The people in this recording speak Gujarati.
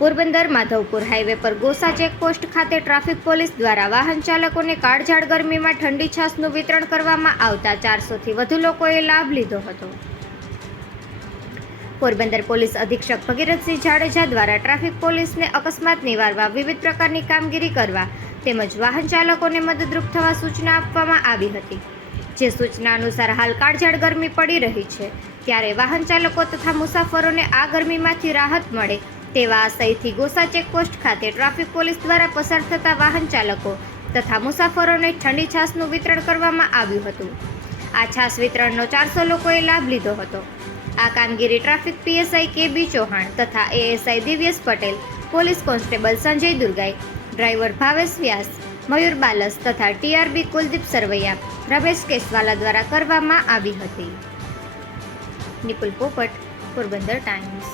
પોરબંદર માધવપુર હાઈવે પર ગોસા ચેકપોસ્ટ ખાતે ટ્રાફિક પોલીસ દ્વારા વાહન ચાલકોને કાળઝાળ ગરમીમાં ઠંડી છાશનું વિતરણ કરવામાં આવતા ચારસોથી વધુ લોકોએ લાભ લીધો હતો. પોરબંદર પોલીસ અધિક્ષક ભગીરથસિંહ જાડેજા દ્વારા ટ્રાફિક પોલીસને અકસ્માત નિવારવા વિવિધ પ્રકારની કામગીરી કરવા તેમજ વાહન ચાલકોને મદદરૂપ થવા સૂચના આપવામાં આવી હતી. જે સૂચના અનુસાર હાલ કાળઝાળ ગરમી પડી રહી છે, ત્યારે વાહન ચાલકો તથા મુસાફરોને આ ગરમીમાંથી રાહત મળે તેવા આશયથી ગોસા ચેકપોસ્ટ ખાતે ટ્રાફિક પોલીસ દ્વારા પસાર થતા વાહન ચાલકો તથા મુસાફરોને ઠંડી છાશનું વિતરણ કરવામાં આવ્યું હતું. આ છાશ વિતરણનો ચારસો લોકોએ લાભ લીધો હતો. આ કામગીરી ટ્રાફિક પીએસઆઈ કે બી ચૌહાણ તથા ASI Divyesh Patel, police constable Sanjay Durgai, driver Bhavesh Vyas, Mayur Balas તથા ટીઆરબી કુલદીપ સરવૈયા, રમેશ કેસવાલા દ્વારા કરવામાં આવી હતી. નિપુલ પોપટ, પોરબંદર ટાઈમ્સ.